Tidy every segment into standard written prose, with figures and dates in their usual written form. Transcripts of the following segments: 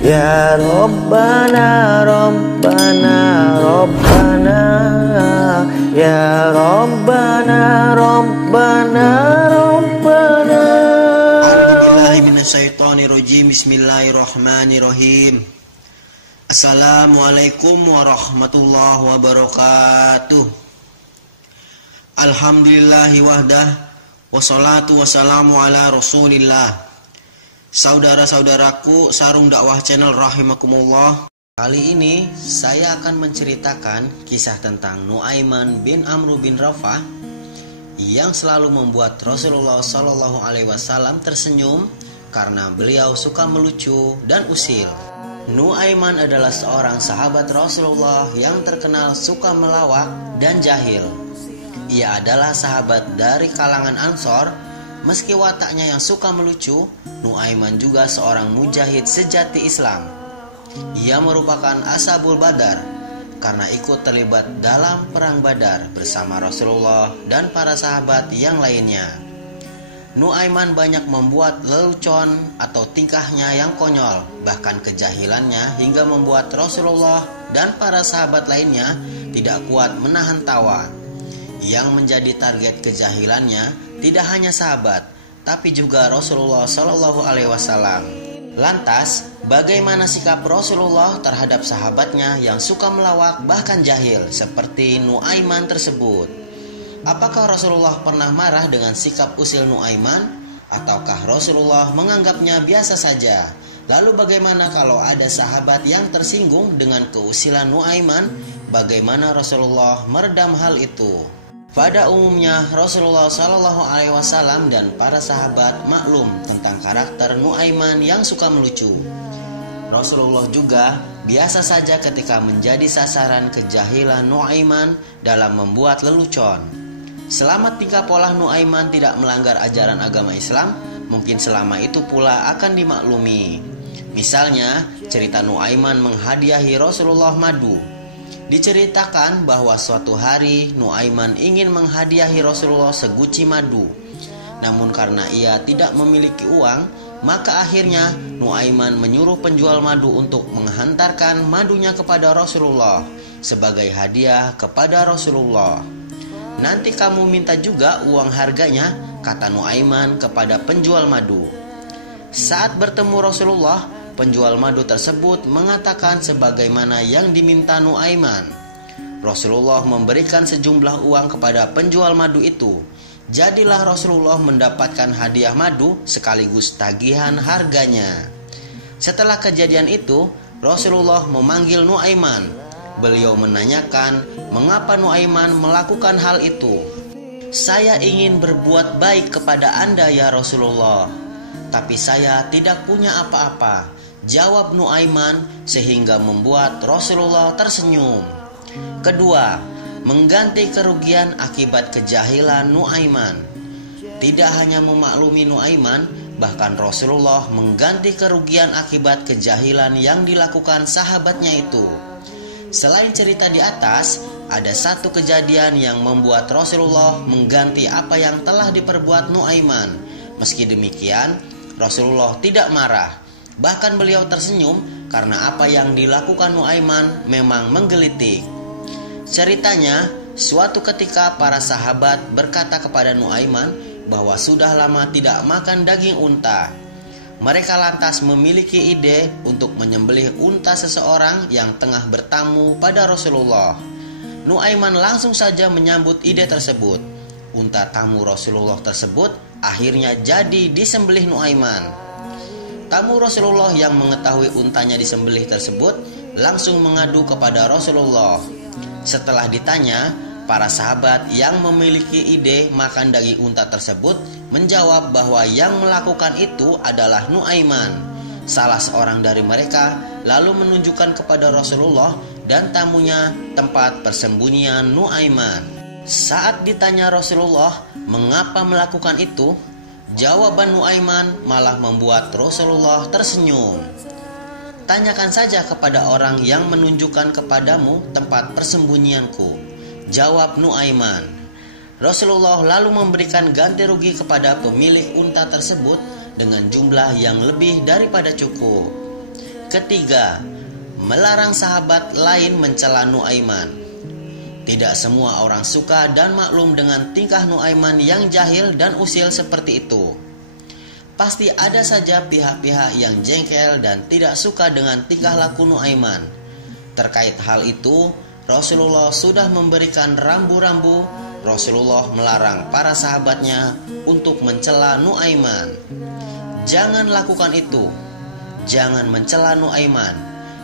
Ya Rabbana, Rabbana, Rabbana, ya Rabbana, Rabbana, Rabbana. A'udzubillahi minasyaitonirrajim. Bismillahirrahmanirrahim. Assalamualaikum warahmatullahi wabarakatuh. Alhamdulillahi wahdah, wassalatu wassalamu ala rasulillah. Saudara-saudaraku Sarung Dakwah Channel rahimakumullah. Kali ini saya akan menceritakan kisah tentang Nu'aiman bin Amr bin Rafah yang selalu membuat Rasulullah SAW tersenyum karena beliau suka melucu dan usil. Nu'aiman adalah seorang sahabat Rasulullah yang terkenal suka melawak dan jahil. Ia adalah sahabat dari kalangan Ansor. Meski wataknya yang suka melucu, Nu'aiman juga seorang mujahid sejati Islam. Ia merupakan Ashabul Badar karena ikut terlibat dalam perang Badar bersama Rasulullah dan para sahabat yang lainnya. Nu'aiman banyak membuat lelucon atau tingkahnya yang konyol, bahkan kejahilannya hingga membuat Rasulullah dan para sahabat lainnya tidak kuat menahan tawa. Yang menjadi target kejahilannya tidak hanya sahabat, tapi juga Rasulullah SAW. Lantas, bagaimana sikap Rasulullah terhadap sahabatnya yang suka melawak bahkan jahil seperti Nu'aiman tersebut? Apakah Rasulullah pernah marah dengan sikap usil Nu'aiman? Ataukah Rasulullah menganggapnya biasa saja? Lalu bagaimana kalau ada sahabat yang tersinggung dengan keusilan Nu'aiman? Bagaimana Rasulullah meredam hal itu? Pada umumnya Rasulullah SAW dan para sahabat maklum tentang karakter Nu'aiman yang suka melucu. Rasulullah juga biasa saja ketika menjadi sasaran kejahilan Nu'aiman dalam membuat lelucon. Selama tingkah pola Nu'aiman tidak melanggar ajaran agama Islam, mungkin selama itu pula akan dimaklumi. Misalnya, cerita Nu'aiman menghadiahi Rasulullah madu. Diceritakan bahwa suatu hari Nu'aiman ingin menghadiahi Rasulullah seguci madu. Namun karena ia tidak memiliki uang, maka akhirnya Nu'aiman menyuruh penjual madu untuk menghantarkan madunya kepada Rasulullah sebagai hadiah kepada Rasulullah. Nanti kamu minta juga uang harganya, kata Nu'aiman kepada penjual madu. Saat bertemu Rasulullah, penjual madu tersebut mengatakan sebagaimana yang diminta Nu'aiman. Rasulullah memberikan sejumlah uang kepada penjual madu itu. Jadilah Rasulullah mendapatkan hadiah madu sekaligus tagihan harganya. Setelah kejadian itu, Rasulullah memanggil Nu'aiman. Beliau menanyakan mengapa Nu'aiman melakukan hal itu. Saya ingin berbuat baik kepada Anda ya Rasulullah, tapi saya tidak punya apa-apa, jawab Nu'aiman sehingga membuat Rasulullah tersenyum. Kedua, mengganti kerugian akibat kejahilan Nu'aiman. Tidak hanya memaklumi Nu'aiman, bahkan Rasulullah mengganti kerugian akibat kejahilan yang dilakukan sahabatnya itu. Selain cerita di atas, ada satu kejadian yang membuat Rasulullah mengganti apa yang telah diperbuat Nu'aiman. Meski demikian, Rasulullah tidak marah. Bahkan beliau tersenyum karena apa yang dilakukan Nu'aiman memang menggelitik. Ceritanya, suatu ketika para sahabat berkata kepada Nu'aiman bahwa sudah lama tidak makan daging unta. Mereka lantas memiliki ide untuk menyembelih unta seseorang yang tengah bertamu pada Rasulullah. Nu'aiman langsung saja menyambut ide tersebut. Unta tamu Rasulullah tersebut akhirnya jadi disembelih Nu'aiman. Tamu Rasulullah yang mengetahui untanya disembelih tersebut langsung mengadu kepada Rasulullah. Setelah ditanya, para sahabat yang memiliki ide makan daging unta tersebut menjawab bahwa yang melakukan itu adalah Nu'aiman. Salah seorang dari mereka lalu menunjukkan kepada Rasulullah dan tamunya tempat persembunyian Nu'aiman. Saat ditanya Rasulullah mengapa melakukan itu, jawaban Nu'aiman malah membuat Rasulullah tersenyum. Tanyakan saja kepada orang yang menunjukkan kepadamu tempat persembunyianku, jawab Nu'aiman. Rasulullah lalu memberikan ganti rugi kepada pemilik unta tersebut dengan jumlah yang lebih daripada cukup. Ketiga, melarang sahabat lain mencela Nuaiman. Tidak semua orang suka dan maklum dengan tingkah Nuaiman yang jahil dan usil seperti itu. Pasti ada saja pihak-pihak yang jengkel dan tidak suka dengan tingkah laku Nuaiman. Terkait hal itu, Rasulullah sudah memberikan rambu-rambu. Rasulullah melarang para sahabatnya untuk mencela Nuaiman. Jangan lakukan itu. Jangan mencela Nuaiman,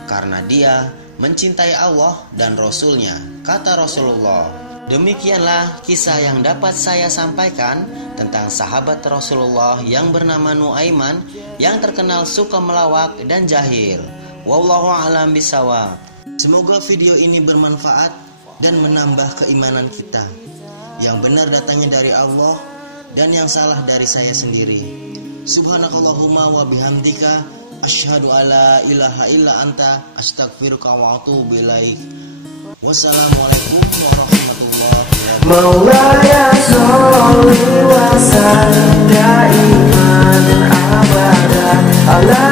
karena dia mencintai Allah dan Rasul-Nya, kata Rasulullah. Demikianlah kisah yang dapat saya sampaikan tentang sahabat Rasulullah yang bernama Nuaiman yang terkenal suka melawak dan jahil. Wallahu a'lam bishawab. Semoga video ini bermanfaat dan menambah keimanan kita. Yang benar datangnya dari Allah dan yang salah dari saya sendiri. Subhanakallahumma wa bihamdika asyhadu alla ilaha illa anta astaghfiruka wa atubu ilaik. Wassalamualaikum warahmatullahi wabarakatuh. Maulaya sholli wa sallim daiman abadan ala